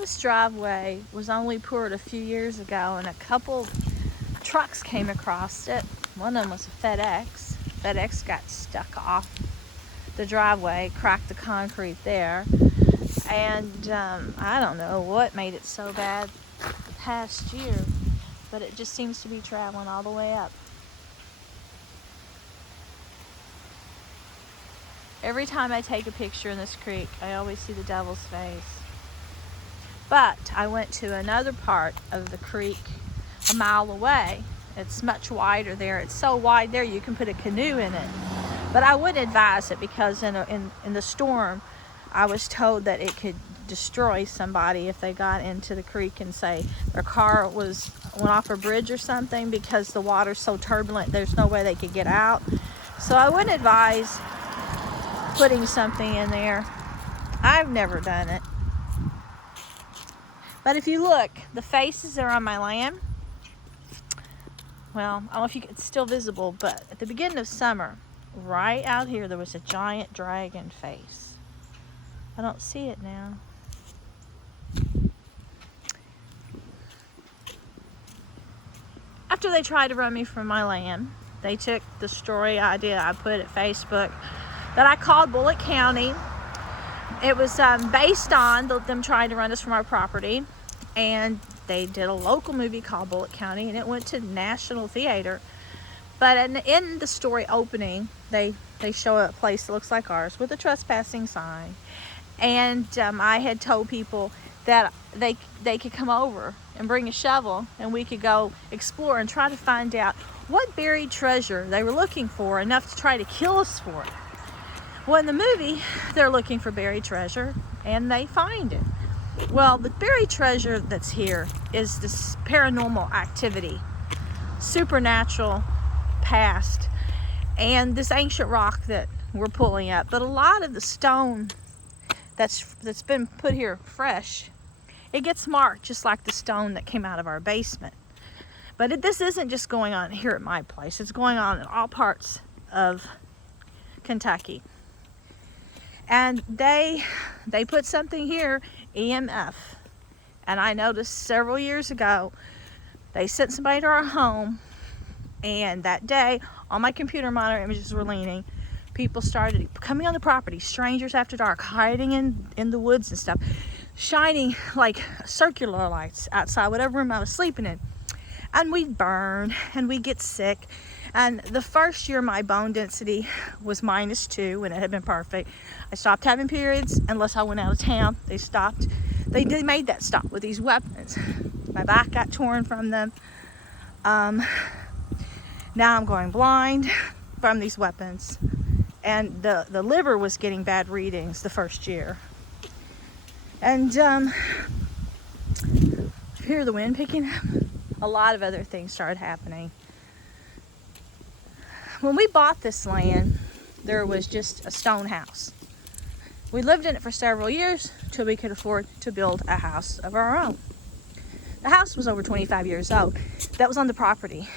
This driveway was only poured a few years ago, and a couple trucks came across it. One of them was a FedEx. FedEx got stuck off the driveway, cracked the concrete there, and I don't know what made it so bad the past year, but it just seems to be traveling all the way up. Every time I take a picture in this creek, I always see the devil's face. But I went to another part of the creek a mile away. It's much wider there. It's so wide there you can put a canoe in it. But I wouldn't advise it because in the storm, I was told that it could destroy somebody if they got into the creek and say their car went off a bridge or something, because the water's so turbulent there's no way they could get out. So I wouldn't advise putting something in there. I've never done it. But if you look, the faces are on my land. Well, I don't know if it's still visible, but at the beginning of summer, right out here, there was a giant dragon face. I don't see it now. After they tried to run me from my land, they took the story idea I put at Facebook that I called Bullitt County. It was based on them trying to run us from our property, and they did a local movie called Bullitt County, and it went to National Theater. But in the story opening, they show a place that looks like ours with a trespassing sign, and I had told people that they could come over and bring a shovel, and we could go explore and try to find out what buried treasure they were looking for, enough to try to kill us for it. Well, in the movie, they're looking for buried treasure, and they find it. Well, the buried treasure that's here is this paranormal activity, supernatural past, and this ancient rock that we're pulling up. But a lot of the stone that's been put here fresh, it gets marked just like the stone that came out of our basement. But this isn't just going on here at my place. It's going on in all parts of Kentucky. And they put something here, EMF. And I noticed several years ago, they sent somebody to our home, and that day, all my computer monitor images were leaning. People started coming on the property, strangers after dark, hiding in the woods and stuff, shining like circular lights outside whatever room I was sleeping in. And we'd burn, and we'd get sick. And the first year my bone density was -2 when it had been perfect. I stopped having periods unless I went out of town. They stopped. They made that stop with these weapons. My back got torn from them. Now I'm going blind from these weapons. And the liver was getting bad readings the first year. And hear the wind picking up. A lot of other things started happening. When we bought this land, there was just a stone house. We lived in it for several years till we could afford to build a house of our own. The house was over 25 years old. That was on the property.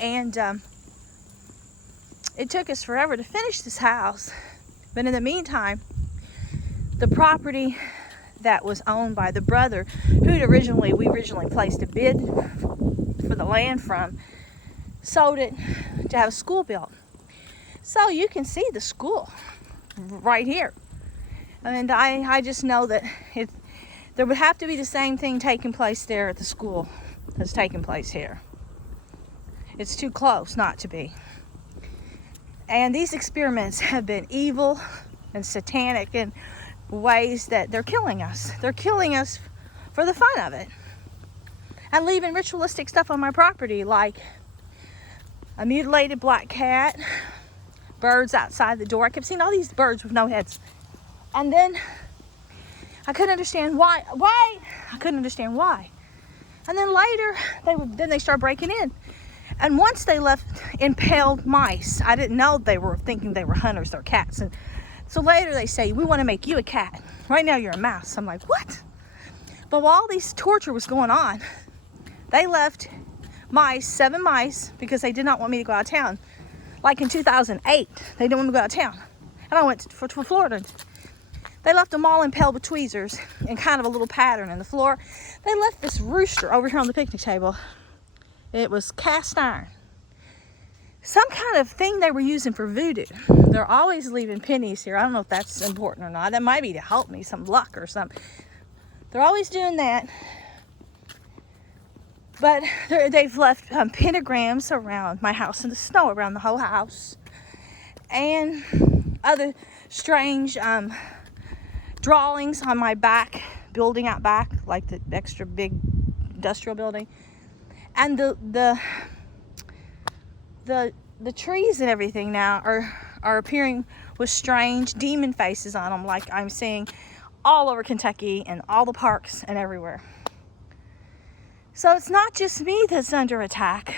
And it took us forever to finish this house. But in the meantime, the property that was owned by the brother we originally placed a bid for the land from, sold it to have a school built. So you can see the school right here. And I just know that there would have to be the same thing taking place there at the school that's taking place here. It's too close not to be. And these experiments have been evil and satanic in ways that they're killing us. They're killing us for the fun of it. And leaving ritualistic stuff on my property, like a mutilated black cat, birds outside the door. I kept seeing all these birds with no heads. And then I couldn't understand why. I couldn't understand why. And then later, they started breaking in. And once they left impaled mice. I didn't know they were thinking they were hunters, they're cats. And so later they say, we want to make you a cat. Right now you're a mouse. I'm like, what? But while this torture was going on, they left 7 mice, because they did not want me to go out of town. Like in 2008, they didn't want me to go out of town. And I went for Florida. They left them all impaled with tweezers in kind of a little pattern in the floor. They left this rooster over here on the picnic table. It was cast iron. Some kind of thing they were using for voodoo. They're always leaving pennies here. I don't know if that's important or not. That might be to help me, some luck or something. They're always doing that. But they've left pentagrams around my house in the snow, around the whole house. And other strange drawings on my back, building out back, like the extra big industrial building. And the trees and everything now are appearing with strange demon faces on them, like I'm seeing all over Kentucky and all the parks and everywhere. So it's not just me that's under attack.